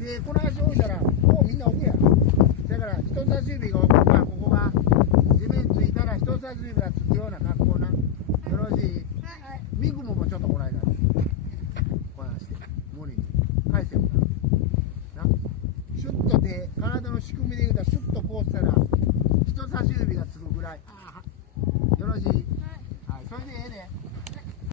で、この足置いたら、もうみんな置くやん。だから、人差し指が置くから、ここが地面ついたら、人差し指がつくような格好な。よろしい。ミクもちょっとこないだ。この足で。無理に。返せよな。シュッと体の仕組みで言うたら、シュッとこうしたら、人差し指がつくぐらい。よろしい。はい、それでええね。